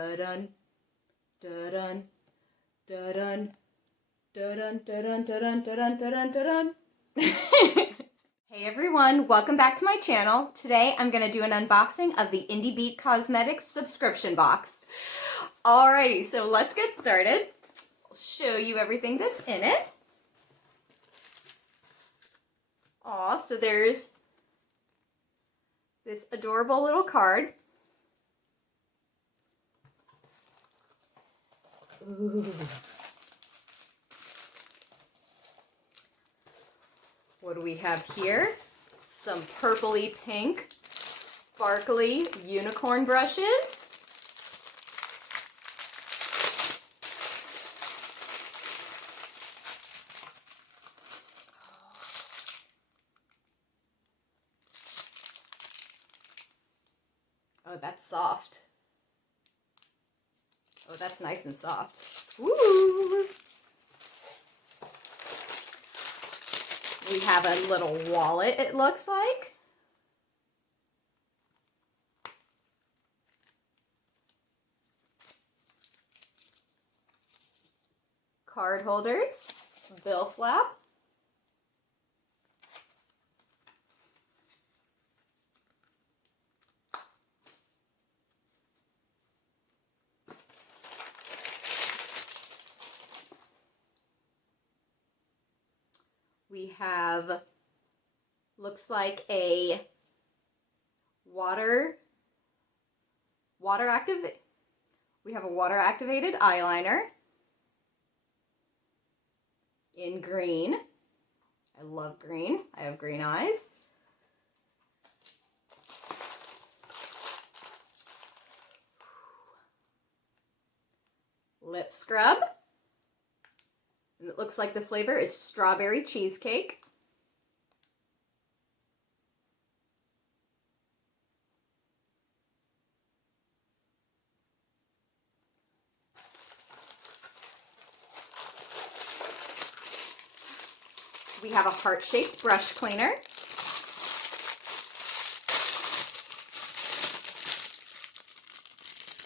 Da-dun, da-dun, da-dun, da-dun, da-dun, da-dun, da-dun, da-dun, da-dun. Hey everyone, welcome back to my channel. Today I'm going to do an unboxing of the Indie Beat Cosmetics subscription box. Alrighty, so let's get started. I'll show you everything that's in it. Aw, so there's this adorable little card. Ooh. What do we have here? Some purpley pink, sparkly unicorn brushes. Oh, that's soft. Oh, that's nice and soft. Woo! We have a little wallet, it looks like. Card holders, bill flap. We have, looks like a water activated eyeliner in green. I love green. I have green eyes. Lip scrub. And it looks like the flavor is strawberry cheesecake. We have a heart-shaped brush cleaner.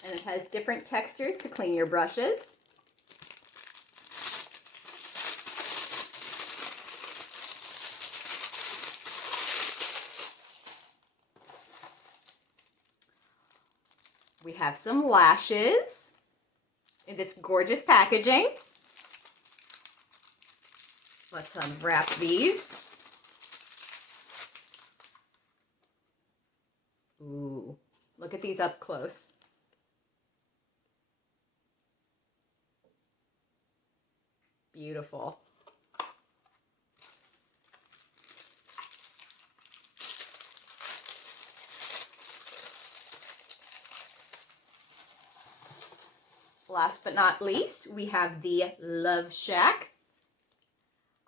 And it has different textures to clean your brushes. We have some lashes in this gorgeous packaging. Let's unwrap these. Ooh, look at these up close. Beautiful. Last but not least, we have the Love Shack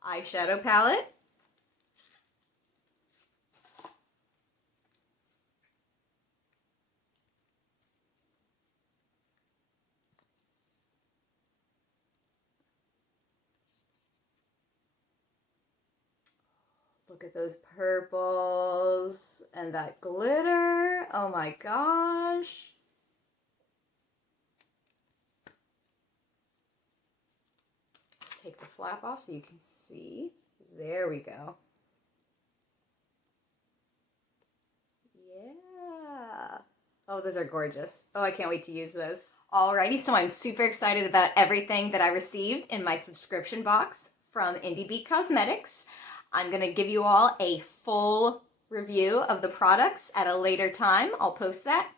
eyeshadow palette. Look at those purples and that glitter. Oh my gosh. Let's take the flap off so you can see. There we go. Yeah. Oh, those are gorgeous. Oh, I can't wait to use those. Alrighty, so I'm super excited about everything that I received in my subscription box from Indie Beat Cosmetics. I'm going to give you all a full review of the products at a later time. I'll post that.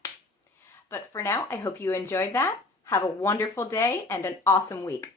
But for now, I hope you enjoyed that. Have a wonderful day and an awesome week.